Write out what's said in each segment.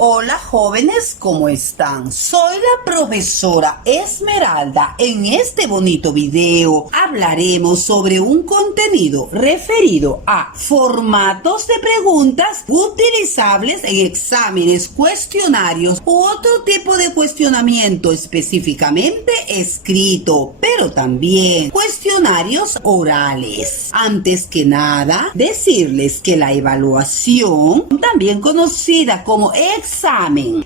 Hola jóvenes, ¿cómo están? Soy la profesora Esmeralda. En este bonito video hablaremos sobre un contenido referido a formatos de preguntas utilizables en exámenes, cuestionarios u otro tipo de cuestionamiento específicamente escrito, pero también cuestionarios orales. Antes que nada, decirles que la evaluación, también conocida como examen,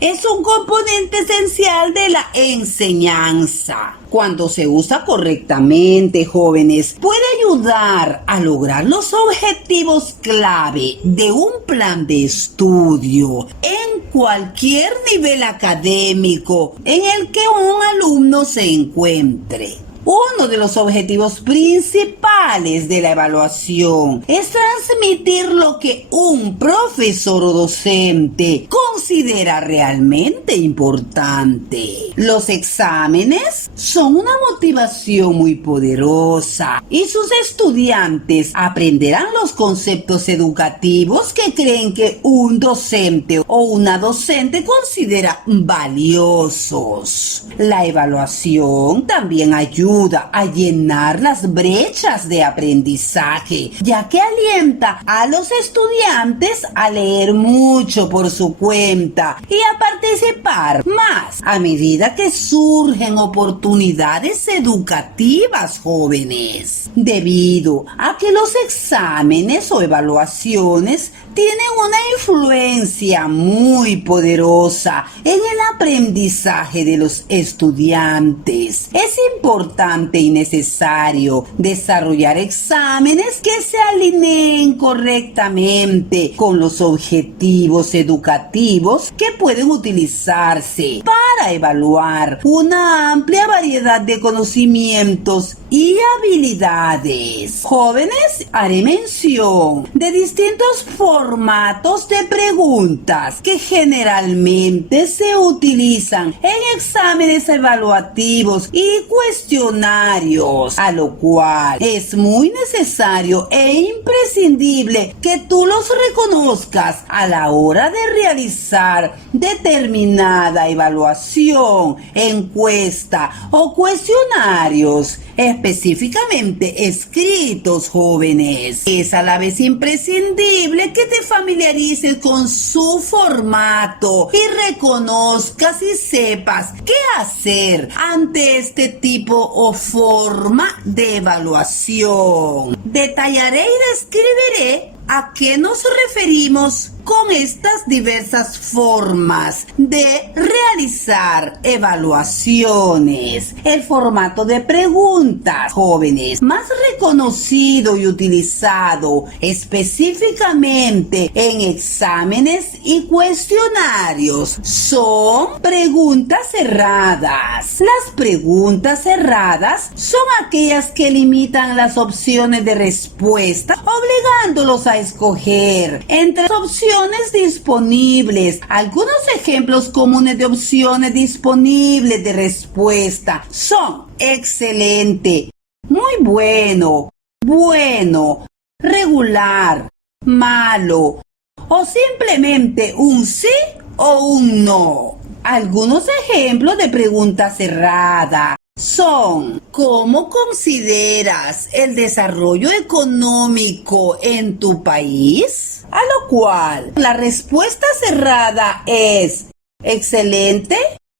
es un componente esencial de la enseñanza. Cuando se usa correctamente, jóvenes, puede ayudar a lograr los objetivos clave de un plan de estudio en cualquier nivel académico en el que un alumno se encuentre. Uno de los objetivos principales de la evaluación es transmitir lo que un profesor o docente considera realmente importante. Los exámenes son una motivación muy poderosa y sus estudiantes aprenderán los conceptos educativos que creen que un docente o una docente considera valiosos. La evaluación también ayuda a llenar las brechas de aprendizaje, ya que alienta a los estudiantes a leer mucho por su cuenta y a participar más a medida que surgen oportunidades educativas, jóvenes. Debido a que los exámenes o evaluaciones tienen una influencia muy poderosa en el aprendizaje de los estudiantes, es importante y necesario desarrollar exámenes que se alineen correctamente con los objetivos educativos que pueden utilizarse para evaluar una amplia variedad de conocimientos y habilidades. Jóvenes, haré mención de distintos formatos de preguntas que generalmente se utilizan en exámenes evaluativos y cuestionarios, a lo cual es muy necesario e imprescindible que tú los reconozcas a la hora de realizar determinada evaluación, encuesta o cuestionarios específicamente escritos, jóvenes. Es a la vez imprescindible que te familiarices con su formato y reconozcas y sepas qué hacer ante este tipo o forma de evaluación. Detallaré y describiré a qué nos referimos con estas diversas formas de realizar evaluaciones. El formato de preguntas, jóvenes, más reconocido y utilizado específicamente en exámenes y cuestionarios son preguntas cerradas. Las preguntas cerradas son aquellas que limitan las opciones de respuesta, obligándolos a escoger entre las opciones disponibles. Algunos ejemplos comunes de opciones disponibles de respuesta son excelente, muy bueno, bueno, regular, malo o simplemente un sí o un no. Algunos ejemplos de preguntas cerradas son: ¿cómo consideras el desarrollo económico en tu país? A lo cual la respuesta cerrada es excelente,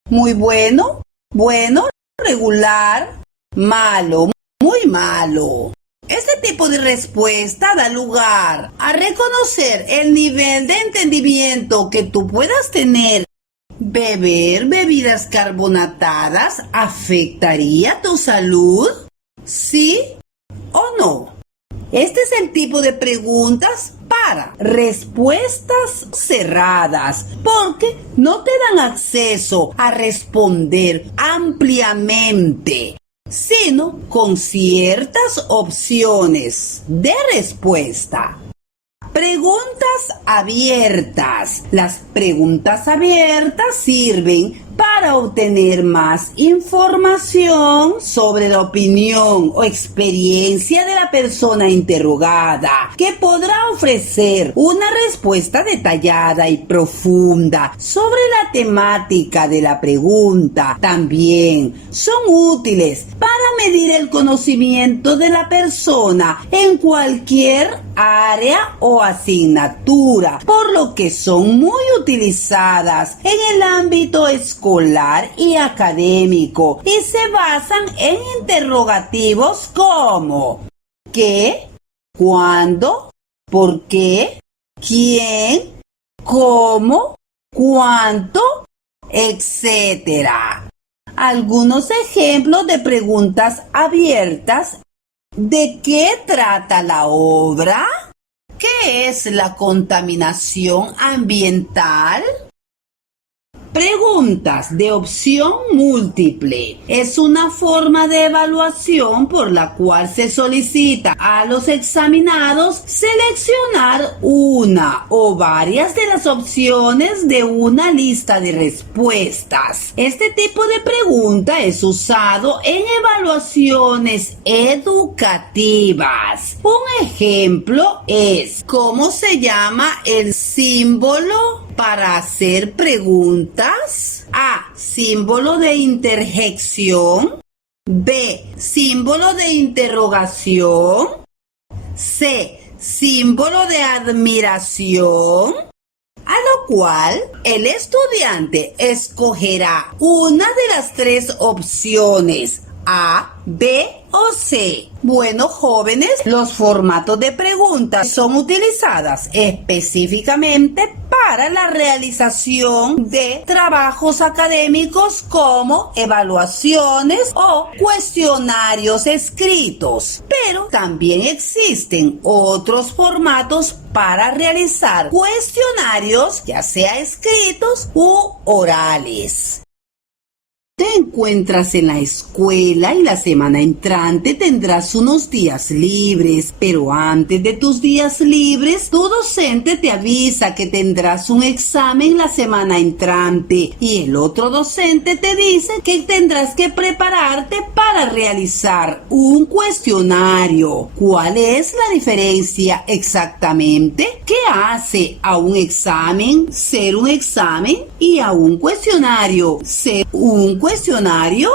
muy bueno, bueno, regular, malo, muy malo. Este tipo de respuesta da lugar a reconocer el nivel de entendimiento que tú puedas tener. ¿Beber bebidas carbonatadas afectaría tu salud? ¿Sí o no? Este es el tipo de preguntas para respuestas cerradas, porque no te dan acceso a responder ampliamente, sino con ciertas opciones de respuesta. Preguntas abiertas. Las preguntas abiertas sirven para obtener más información sobre la opinión o experiencia de la persona interrogada, que podrá ofrecer una respuesta detallada y profunda sobre la temática de la pregunta. También son útiles para medir el conocimiento de la persona en cualquier área o asignatura, por lo que son muy utilizadas en el ámbito escolar y académico y se basan en interrogativos como ¿qué?, ¿cuándo?, ¿por qué?, ¿quién?, ¿cómo?, ¿cuánto?, etcétera. Algunos ejemplos de preguntas abiertas. ¿De qué trata la obra? ¿Qué es la contaminación ambiental? Preguntas de opción múltiple. Es una forma de evaluación por la cual se solicita a los examinados seleccionar una o varias de las opciones de una lista de respuestas. Este tipo de pregunta es usado en evaluaciones educativas. Un ejemplo es: ¿cómo se llama el símbolo para hacer preguntas? A. Símbolo de interjección. B. Símbolo de interrogación. C. Símbolo de admiración. A lo cual el estudiante escogerá una de las tres opciones: A, B o C. Bueno, jóvenes, los formatos de preguntas son utilizadas específicamente para la realización de trabajos académicos como evaluaciones o cuestionarios escritos. Pero también existen otros formatos para realizar cuestionarios, ya sea escritos u orales. Te encuentras en la escuela y la semana entrante tendrás unos días libres, pero antes de tus días libres, tu docente te avisa que tendrás un examen la semana entrante y el otro docente te dice que tendrás que prepararte para realizar un cuestionario. ¿Cuál es la diferencia exactamente? ¿Qué hace a un examen ser un examen y a un cuestionario ser un cuestionario?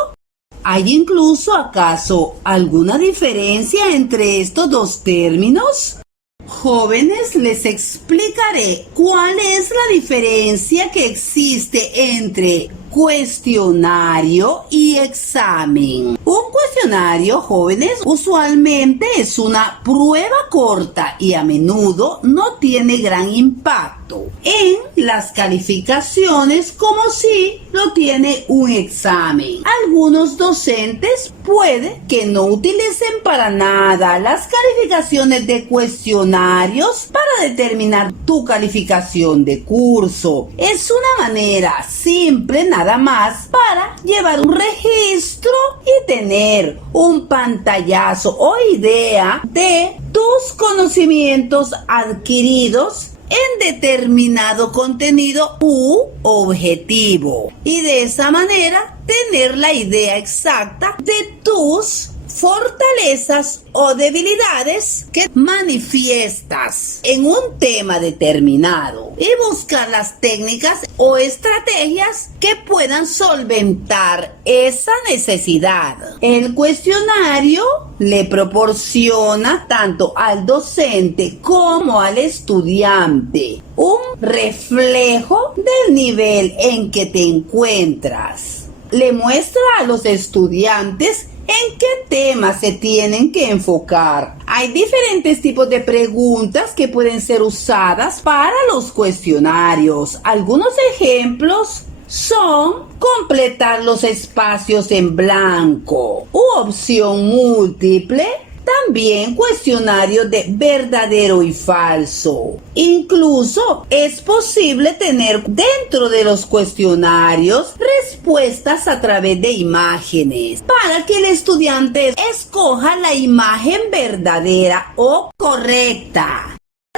¿Hay incluso acaso alguna diferencia entre estos dos términos? Jóvenes, les explicaré cuál es la diferencia que existe entre cuestionario y examen. Un cuestionario, jóvenes, usualmente es una prueba corta y a menudo no tiene gran impacto en las calificaciones como si lo tiene un examen. Algunos docentes puede que no utilicen para nada las calificaciones de cuestionarios para determinar tu calificación de curso. Es una manera simple nada más para llevar un registro y tener un pantallazo o idea de tus conocimientos adquiridos en determinado contenido u objetivo, y de esa manera tener la idea exacta de tus fortalezas o debilidades que manifiestas en un tema determinado y buscar las técnicas o estrategias que puedan solventar esa necesidad. El cuestionario le proporciona tanto al docente como al estudiante un reflejo del nivel en que te encuentras. Le muestra a los estudiantes en qué temas se tienen que enfocar. Hay diferentes tipos de preguntas que pueden ser usadas para los cuestionarios. Algunos ejemplos son completar los espacios en blanco u opción múltiple. También cuestionarios de verdadero y falso. Incluso es posible tener dentro de los cuestionarios respuestas a través de imágenes para que el estudiante escoja la imagen verdadera o correcta.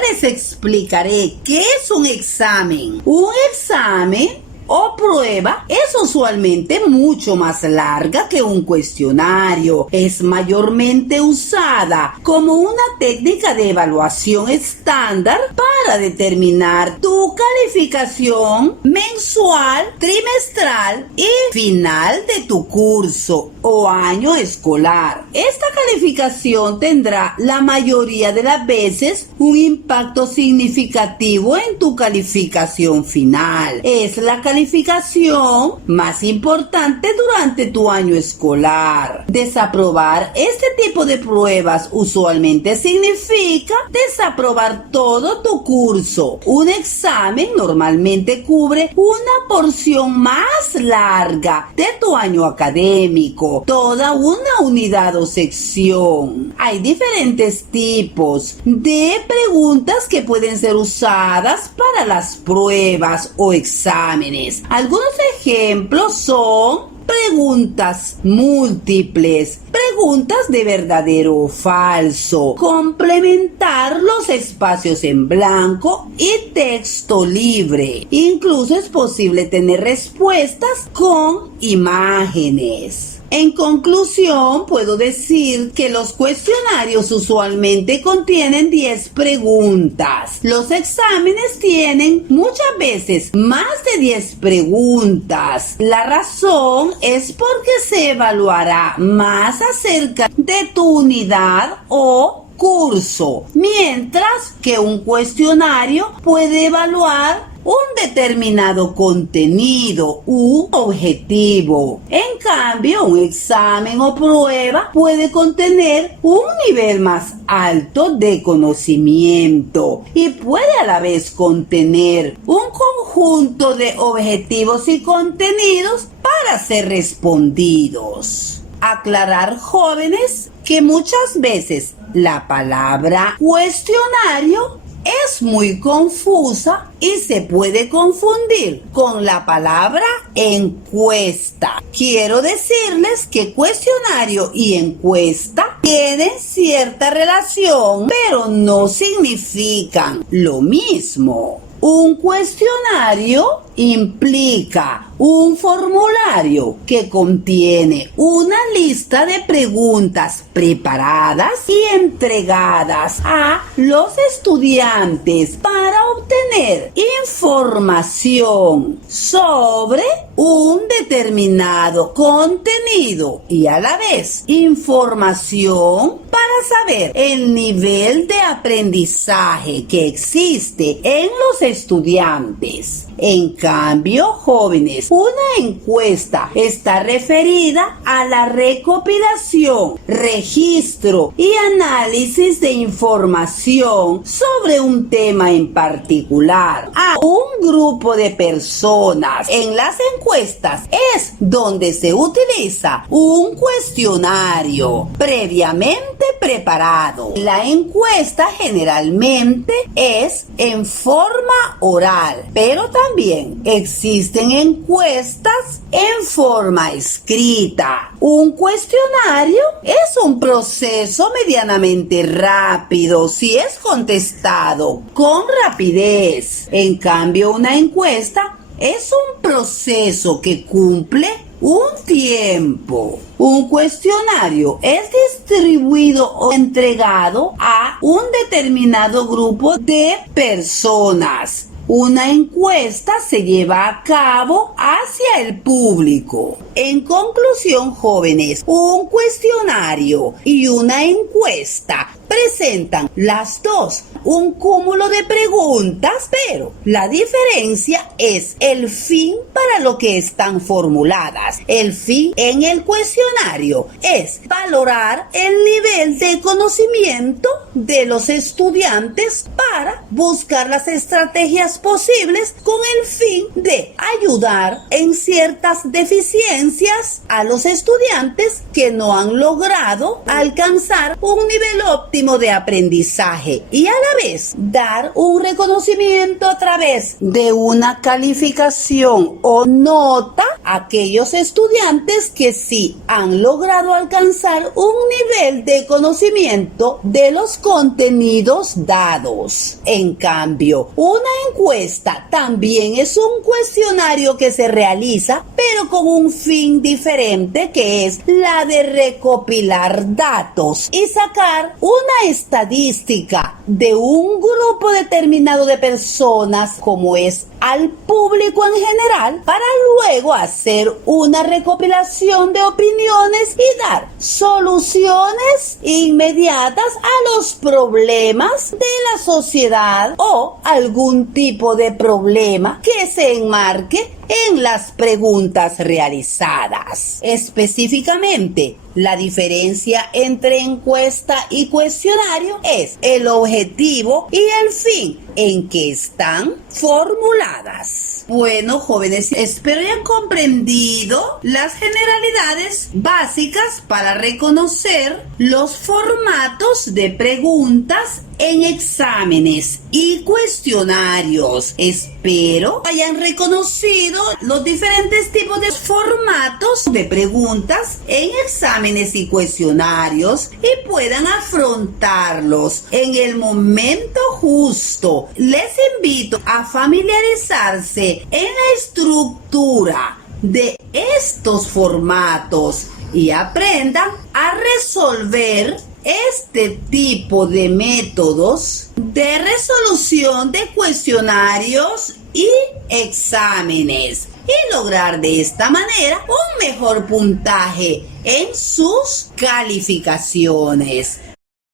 Les explicaré qué es un examen. Un examen o prueba es usualmente mucho más larga que un cuestionario. Es mayormente usada como una técnica de evaluación estándar para determinar tu calificación mensual, trimestral y final de tu curso o año escolar. Esta calificación tendrá la mayoría de las veces un impacto significativo en tu calificación final. Es la calificación más importante durante tu año escolar. Desaprobar este tipo de pruebas usualmente significa desaprobar todo tu curso. Un examen normalmente cubre una porción más larga de tu año académico, toda una unidad o sección. Hay diferentes tipos de preguntas que pueden ser usadas para las pruebas o exámenes. Algunos ejemplos son preguntas múltiples, preguntas de verdadero o falso, complementar los espacios en blanco y texto libre. Incluso es posible tener respuestas con imágenes. En conclusión, puedo decir que los cuestionarios usualmente contienen 10 preguntas. Los exámenes tienen muchas veces más de 10 preguntas. La razón es porque se evaluará más acerca de tu unidad o curso, mientras que un cuestionario puede evaluar un determinado contenido u objetivo. En cambio, un examen o prueba puede contener un nivel más alto de conocimiento y puede a la vez contener un conjunto de objetivos y contenidos para ser respondidos. Aclarar, jóvenes, que muchas veces la palabra cuestionario es muy confusa y se puede confundir con la palabra encuesta. Quiero decirles que cuestionario y encuesta tienen cierta relación, pero no significan lo mismo. Un cuestionario implica un formulario que contiene una lista de preguntas preparadas y entregadas a los estudiantes para obtener información sobre un determinado contenido y a la vez información para saber el nivel de aprendizaje que existe en los estudiantes. En cambio, jóvenes, una encuesta está referida a la recopilación, registro y análisis de información sobre un tema en particular a un grupo de personas. En las encuestas es donde se utiliza un cuestionario previamente preparado. La encuesta generalmente es en forma oral, pero también existen encuestas en forma escrita. Un cuestionario es un proceso medianamente rápido si es contestado con rapidez. En cambio, una encuesta es un proceso que cumple un tiempo. Un cuestionario es distribuido o entregado a un determinado grupo de personas. Una encuesta se lleva a cabo hacia el público. En conclusión, jóvenes, un cuestionario y una encuesta presentan las dos un cúmulo de preguntas, pero la diferencia es el fin para lo que están formuladas. El fin en el cuestionario es valorar el nivel de conocimiento de los estudiantes para buscar las estrategias posibles con el fin de ayudar en ciertas deficiencias a los estudiantes que no han logrado alcanzar un nivel óptimo de aprendizaje y a la vez dar un reconocimiento a través de una calificación o nota aquellos estudiantes que sí han logrado alcanzar un nivel de conocimiento de los contenidos dados. En cambio, una encuesta también es un cuestionario que se realiza, pero con un fin diferente, que es la de recopilar datos y sacar una estadística de un grupo determinado de personas, como es al público en general, para luego hacer una recopilación de opiniones y dar soluciones inmediatas a los problemas de la sociedad o algún tipo de problema que se enmarque en las preguntas realizadas. Específicamente, la diferencia entre encuesta y cuestionario es el objetivo y el fin en que están formuladas. Bueno, jóvenes, espero hayan comprendido las generalidades básicas para reconocer los formatos de preguntas en exámenes y cuestionarios. Espero hayan reconocido los diferentes tipos de formatos de preguntas en exámenes y cuestionarios y puedan afrontarlos en el momento justo. Les invito a familiarizarse en la estructura de estos formatos y aprendan a resolver este tipo de métodos de resolución de cuestionarios y exámenes y lograr de esta manera un mejor puntaje en sus calificaciones.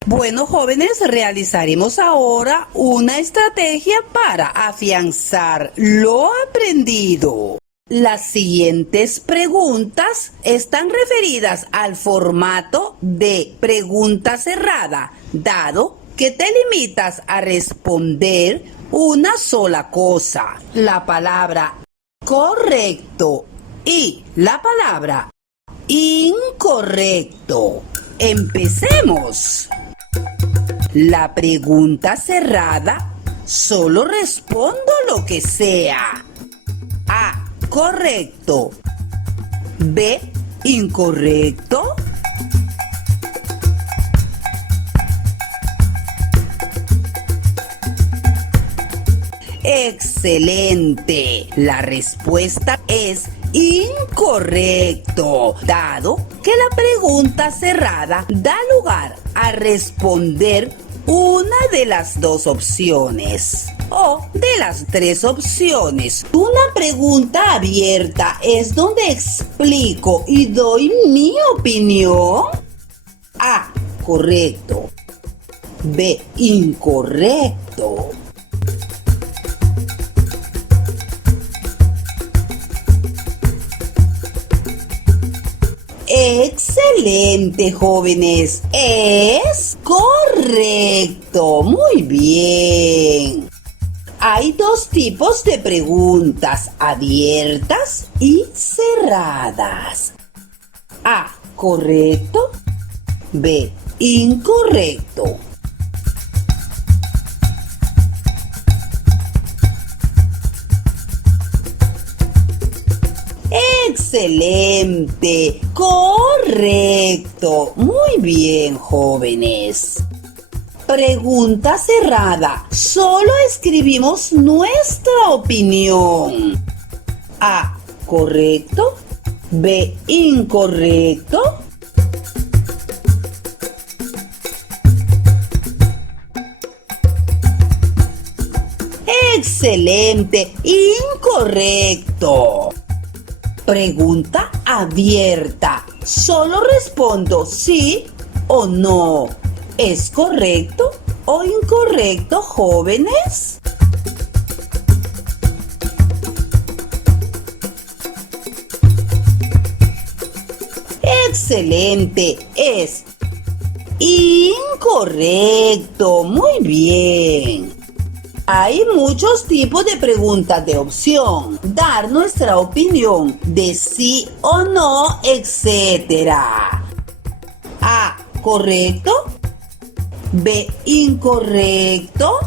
Bueno, jóvenes, realizaremos ahora una estrategia para afianzar lo aprendido. Las siguientes preguntas están referidas al formato de pregunta cerrada, dado que te limitas a responder una sola cosa. La palabra correcto y la palabra incorrecto. Empecemos. La pregunta cerrada, solo respondo lo que sea. A. Correcto. B. Incorrecto. Excelente. La respuesta es incorrecto, dado que la pregunta cerrada da lugar a responder una de las dos opciones o de las tres opciones. Una pregunta abierta es donde explico y doy mi opinión. A. Correcto. B. Incorrecto. Excelente, jóvenes. Es correcto. Muy bien. Hay dos tipos de preguntas, abiertas y cerradas. A. Correcto. B. Incorrecto. Excelente, correcto, muy bien, jóvenes. Pregunta cerrada, solo escribimos nuestra opinión. A. Correcto. B. Incorrecto. Excelente, incorrecto. Pregunta abierta. Solo respondo sí o no. ¿Es correcto o incorrecto, jóvenes? Excelente. Es incorrecto. Muy bien. Hay muchos tipos de preguntas de opción. Dar nuestra opinión de sí o no, etcétera. A. Correcto. B. Incorrecto.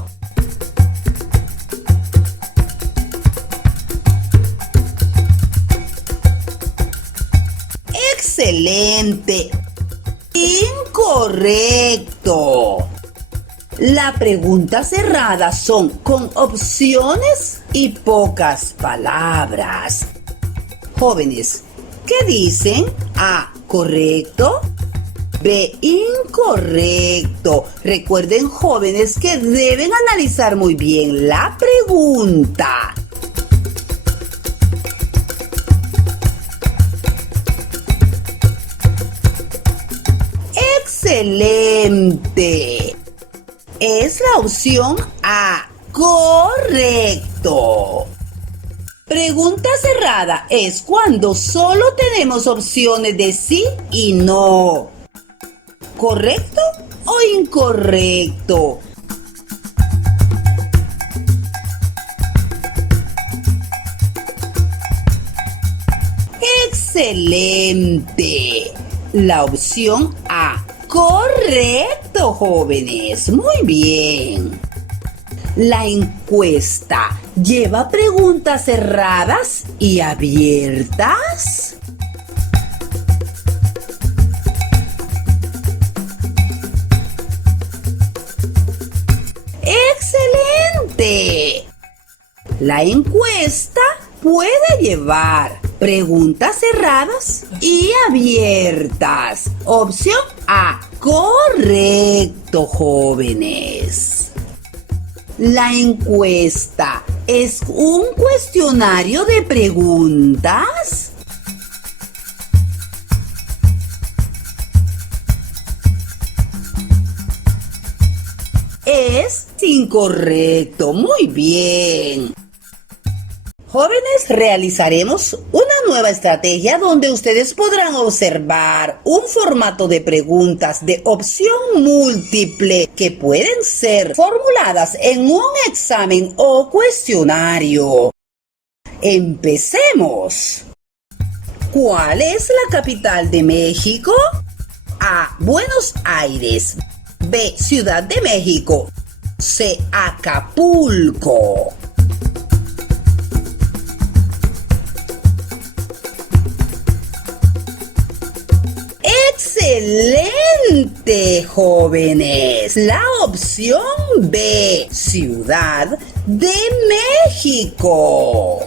Excelente. Incorrecto. La pregunta cerrada son con opciones y pocas palabras. Jóvenes, ¿qué dicen? A, correcto. B, incorrecto. Recuerden, jóvenes, que deben analizar muy bien la pregunta. Excelente. Es la opción A, correcto. Pregunta cerrada es cuando solo tenemos opciones de sí y no. ¿Correcto o incorrecto? Excelente. La opción A. Correcto, jóvenes. Muy bien. La encuesta lleva preguntas cerradas y abiertas. ¡Excelente! La encuesta puede llevar preguntas cerradas y abiertas. Opción A. Correcto, jóvenes. La encuesta es un cuestionario de preguntas. Es incorrecto. Muy bien. Jóvenes, realizaremos una nueva estrategia donde ustedes podrán observar un formato de preguntas de opción múltiple que pueden ser formuladas en un examen o cuestionario. Empecemos. ¿Cuál es la capital de México? A. Buenos Aires. B. Ciudad de México. C. Acapulco. ¡Excelente, jóvenes! La opción B, Ciudad de México.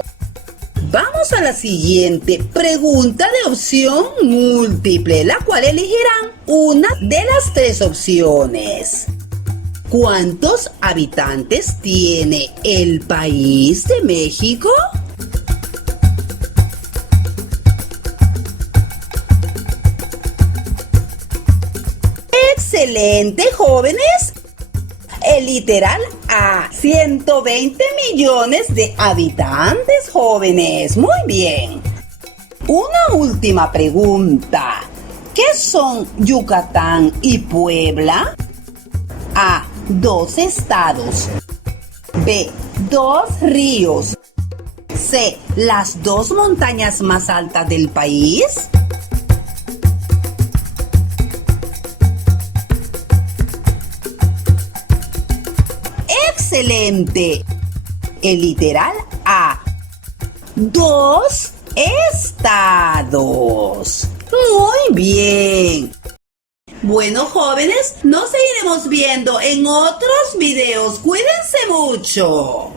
Vamos a la siguiente pregunta de opción múltiple, la cual elegirán una de las tres opciones. ¿Cuántos habitantes tiene el país de México? Excelente, jóvenes. El literal A, 120 millones de habitantes, jóvenes. Muy bien. Una última pregunta. ¿Qué son Yucatán y Puebla? A, 2 estados. B, 2 ríos. C, las 2 montañas más altas del país. Excelente. El literal A, 2 estados. Muy bien. Bueno, jóvenes, nos seguiremos viendo en otros videos. Cuídense mucho.